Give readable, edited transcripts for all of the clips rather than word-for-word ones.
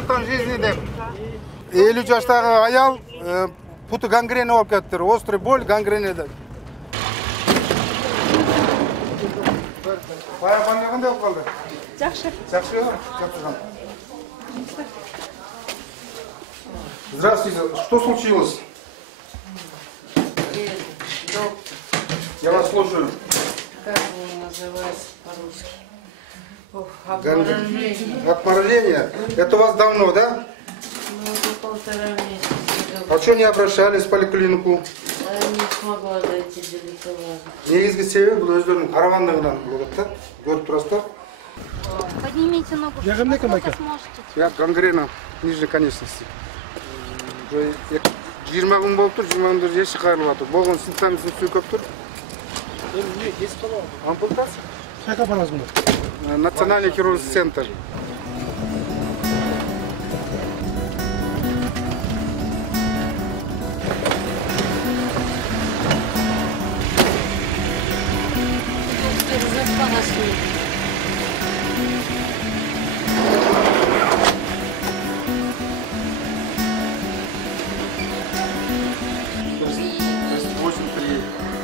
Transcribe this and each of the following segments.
фонтан жизни деп. 50 жаштагы аял путы гангрена болуп кетти. Острый боль гангрена деп. Баягы кандай болуп калды? Жакшы. Жакшы. Здравствуйте. Что случилось? Я вас слушаю. Как он называется по-русски? Отморожение. Это у вас давно, да? Ну, уже 1,5 месяца. А что не обращались в поликлинику? Не смогла дойти далеко. Негизги себеби бул өздөрүнүн карабандыгынан болот да. Көрүп турасыздар. Поднимите ногу. Я сможете. Я гангрена нижней конечности. 20 күн болуп тур, 20 күндө еши кайрылып атыр. Болгон симптомдун сүйүп көп тур. Ампутация? Как аппарат был? Национальный хирургический центр.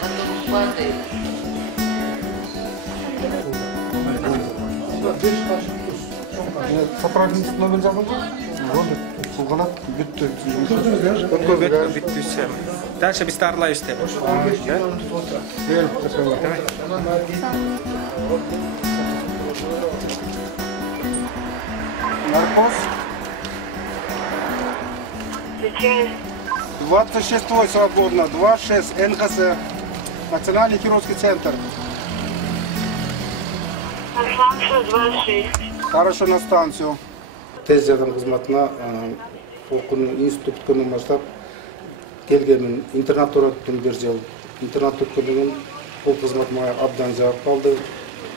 Потом падает. Сотрудник номер забыл? Кулганат бүттү. Бүттү все. Дальше без тарла işte. Наркоз. 26 свободно, 26 НХС, Национальный хирургический центр. Станция 26. Хорошо, на станцию. Тез жардам кызматына окуунун институт бүткөндөн баштап келгенмин. Интернат тураттым бир жыл. Интернат өткөндөн кийин бул кызмат мага абдан жагып калды.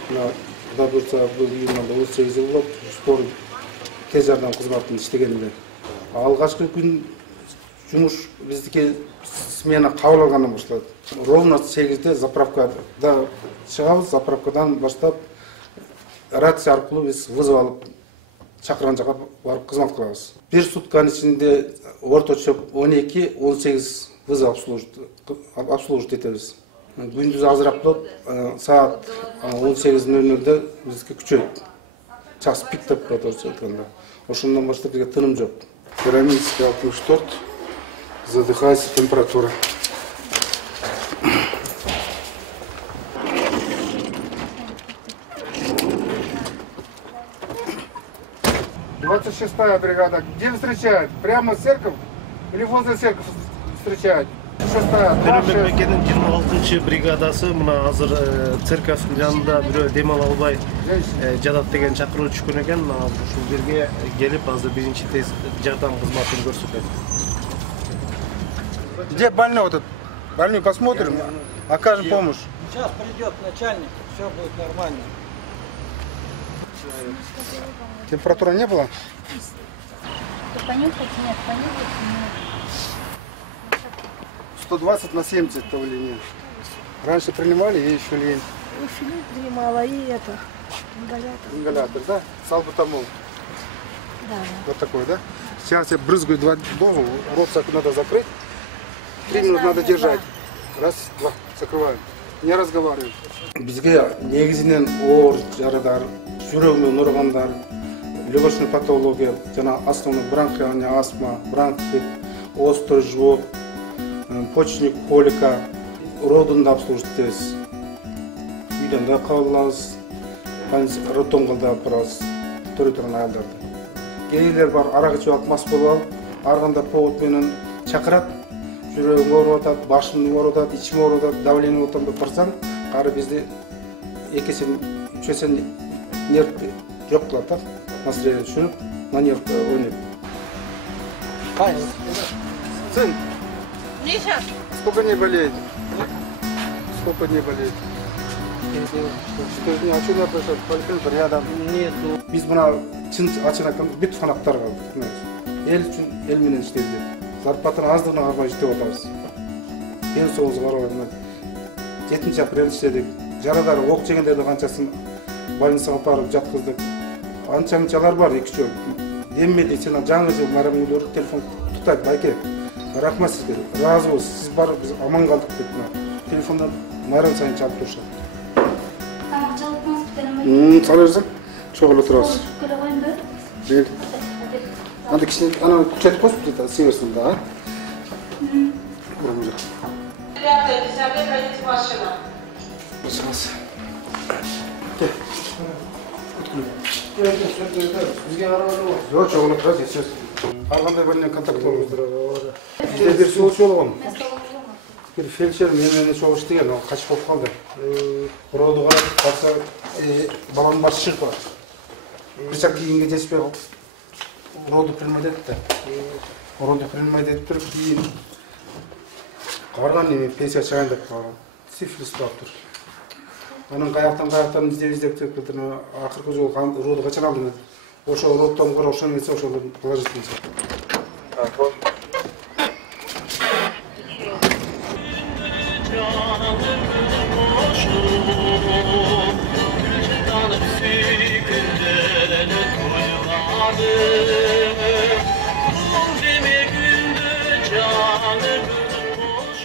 Кудай буйрса бул июнда 18 жыл болот. Спор тез жардам кызматында иштегенде. Алгачкы күн жумуш биздики смена кабыл алгандан башталат. Ровно 8-де заправкада чыгабыз, заправкадан баштап рация аркылуу биз вызов алып чакырган жака барып кызмат кылабыз. Бир сутканын ичинде орточо 12-18 вызов обслуживать этебиз. Күндүз азыраак болот, саат 18:00-да бизге күчөйт. Час пик деп коет орусча айтканда. Ошондон баштап бизге тыным жок. Керамический 64, задыхается температура. Двадцать 26-я бригада. Где встречают? Прямо церковь или возле церковь встречают? 6-я. Мемлекеттин 26 бригадасы мына азыр церковтун жанында бирөө дем ала албай жатат деген чакыруу түшкөн экен. Ушул жерге келип азыр биринчи тез жардам кызматын көрсөтөт. Где больной этот? Больной посмотрим, окажем помощь. Сейчас придет начальник, все будет нормально. Температура не было? Понюхать нет, понюхать нет. 120/70 давление. Раньше принимали и еще лень. Филин принимала и это, ингалятор. Ингалятор, да? Салбутамол. Да. Вот такой, да? Сейчас я брызгаю 2 дозу, рот надо закрыть. 3 минуты надо держать. Раз, два, закрываем. Не разговариваем. Бизге негизинен оор жарадар, жүрөгүнөн ооругандар, легочный патология, жана основной бронхиальная астма, бронхит, острый живот, почечник колика, родунда обслуживать этебиз. Үйдөн да кабыл алабыз, роддомго да алып барабыз, төрө турган аялдарды. Кээйлер бар, арак ичип алып мас болуп алып, арганда повод менен чакырат, жүрөгүм ооруп атат, башым ооруп атат, ичим ооруп атат, давление отам деп барсаң, кары бизди 2 есе 3 есе нерв жок кылат да, настроение түшүрүп, на нерв ойнойт. Кайсы? Сын, Миша! сколько не болеет? Сколько не болеет? Что, а что не обращать? Поликлиника рядом. Нету. Биз мына чын ачын айтканда бүт фанактар калдык. Эл үчүн эл менен иштейди. Зарплатаны аздыгына карабай иштеп атабыз. Пенсиябызга карабай 7 апрель иштедик. Жарадар ок жегендерди канчасын больницага алып барып жаткыздык. Анча-мынчалар бар, 2-3 Эммеде сен жаңы жыл майрамыңды телефон тутайт байке. Рахмат сизге. Ыраазыбыз. Сиз бар биз аман калдык деп телефондан майрам сайын чалып турушат. Тамак чалыпсыз бир Сала берсең. Чогулуп турабыз. Көре коюн бер. Бел. Анда кичине ана күчөтүп коюп дейт, сыйырсын да. Бурамыз. Ребята, Елизавета, пройдите машину. Башыңыз. Бизге карабады. Жоқ, чогулуп турабыз, сөз. Калгандай биринен контакт болуңуздар. Бизде бир чогулуш болгон. Бир фельдшер менен чогуш деген, ал качып болуп калды. Родуга барса, баланын башы чыгып калат. Бир чак кийинге жетишпей роду принимать этти. Роду принимать этип туруп кийин карган эми пенсия чыгайын деп калган. Сифилис бар тур. Анан каяктан издеп кетти. Акыркы жолу роду качан алдым деп. Ошо роддон кора ошону несе ошол положительный.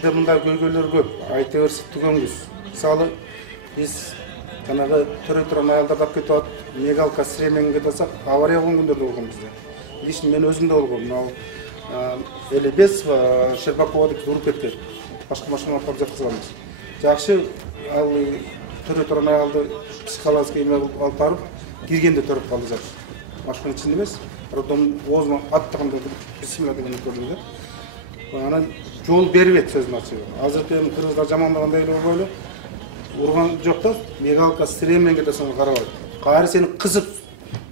Мындай көйгөйлөр көп. Айта берсе түгөнгүз. Мисалы, биз жанагы төрө турган аялдарды алып кетип атып, мегалка сиременге десек, авария болгон күндөрдө болгон бизде. Лично мен өзүм да болгом. Мына Элебесова, Щербакова деп уруп кеткен. Башка машина алып жаткызганбыз. Жакшы, ал төрө турган аялды психологический эме алып барып, киргенде төрөп калды жакшы. Машина ичинде эмес, роддом оозуна аттаганда бисмилла деген көрдүм. Анан жол бербейт сөзүн ачыгы. Азыркы эми кыргыздар жамандагандай эле болбойлу. Урган жок да, мегалка сиременге десең карабайт. Кайры сени кызып,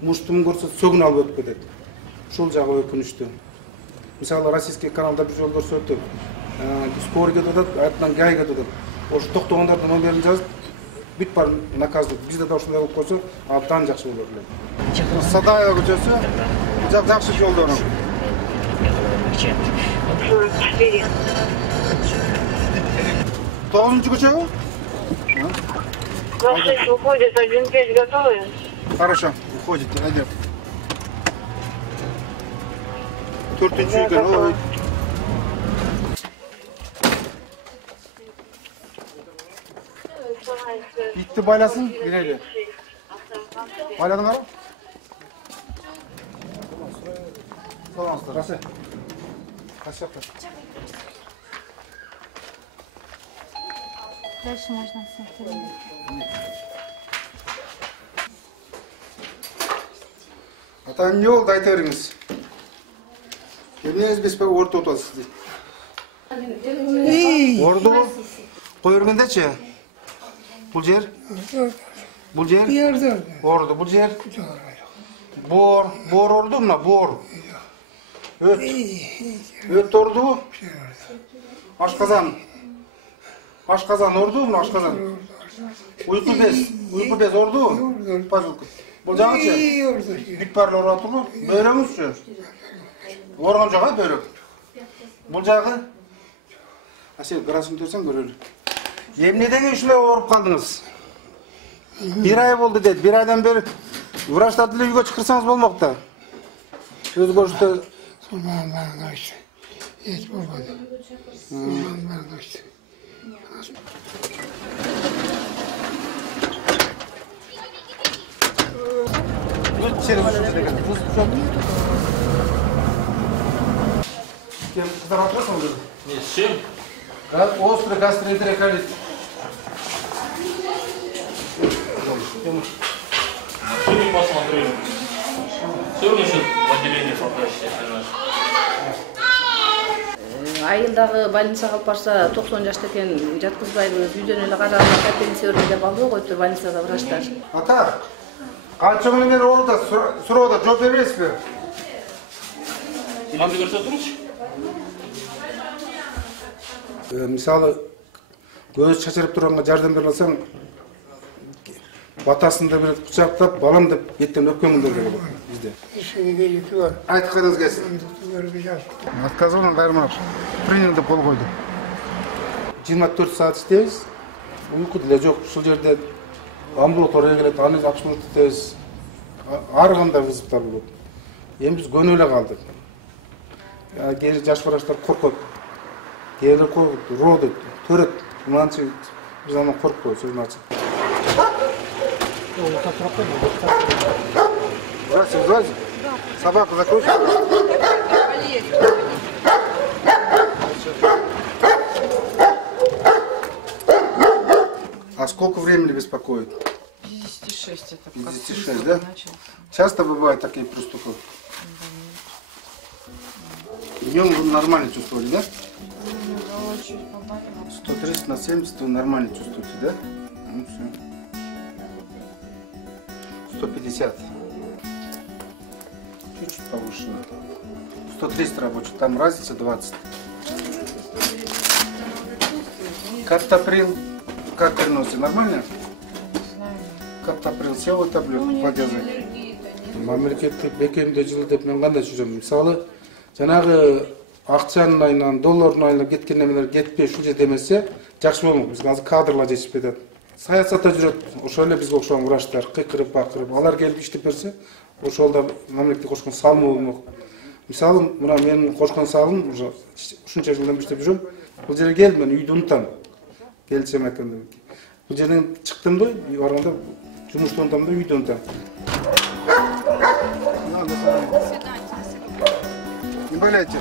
муштум көрсө сөгүн алып өтүп кетет. Ушул жагы өкүнүчтүү. Мисалы российский каналда бир жол көрсөттү. Скорыйга дедат, артынан гайга дедат. Ошо токтогондордун номерин жазып, бүт бар наказды. Бизде да ушундай болуп койсо, абдан жакшы болот эле. Садаева көчөсү жакшы жолдор. 44. 9-нчы көчөгү? Ваши уходит 1-5 готовы? Хорошо, уходит, идет. 4-нчы экен, ой. Итти байласын, бирели. Байладыңар? Саламатсыздар, Расе. Кайсы жакта? Дальше можно смотреть. Ата эмне болду айта бериңиз. Эмне өзбеспе орто отасыз дейт. Орду кой бергендечи? Бул жер? Бул жер? Орду, бул жер? Бор орду мына, бор. Өт орду? Ашказан. Ашказан орду мына, ашказан. Уйку без орду? Пожалуйста. Бул жагычы? Бүт барлы оратылы. Бөрөңүзчү? Оргон жага бөрөк. Бул жагы? Асел, грасын төрсең көрөлү. Эмнеден ушулай ооруп калдыңыз? Бир ай болду дейт. Бир айдан бери врачтарды эле үйгө чакырсаңыз болмок да. Өзгөрүштө Hiç olmadı. Ben kaçtım. Кыздар атырасың өзү? Нечем? Острый гастроэнтероколит. Сегодня посмотрим. Сегодня еще в отделении попроще. Айылдагы больницага алып барса 90 жашта экен жаткызбайбыз, үйдөн эле караганга пенсия берген деп алды го өтүр больницада врачтар. Ата, канча күнүн бери ооруда суроодо жооп бербейсизби? Эмне көрсөтүңүз? Мисалы, көз чачырып турганга жардам бере алсаң, батасында бир кучактап, балам деп беттен өпкөн күндөр болот бизде. Айтып кайдыңыз келсин. Отказыван кайрымак. Принял деп кол койду. 24 саат иштейбиз. Уйку деле жок. Ушул жерде амбулатория келет, аны 60 мүнөт иштейбиз. Ар кандай вызовдор болот. Эми биз көнүп эле калдык. Кээ жаш врачтар коркот. Кээбир коркот, ро дейт, төрөт. Мынанчы биз андан коркпойбуз, сөзүн ачык. Здравствуйте, здравствуйте. Собаку закройте. А сколько времени беспокоит? 56 это. 56, да? Часто бывают такие приступы? Днем вы нормально чувствовали, да? 130 на 70 вы нормально чувствуете, да? Ну все. 150. Чуть-чуть повышено. 130 рабочий, там разница 20. Каптоприл, как переносите, нормально? Каптоприл, сел таблетку подержи. Мамлекеттик бекемде жылы деп мен кандай түшүнөм? Мисалы, жанагы акчанын айынан, доллардын айынан кеткен немелер кетпей ушул жерде эмесе, жакшы болмок. Бизге азыр кадрлар жетишпей атат. Саясатта жүрөт, ошол эле бизге окшогон врачтар кыйкырып, бакырып, алар келип иштеп берсе, ошол да мамлекеттик кошкон салымы болмок. Мисалы, мына менин кошкон салым уже ушунча жылдан иштеп жүрөм. Бул жерге келип мен үйдү унутам. Келчем айтканда. Бул жерден чыктымбы, барганда жумуштан унутам да үйдү унутам. Не болейте.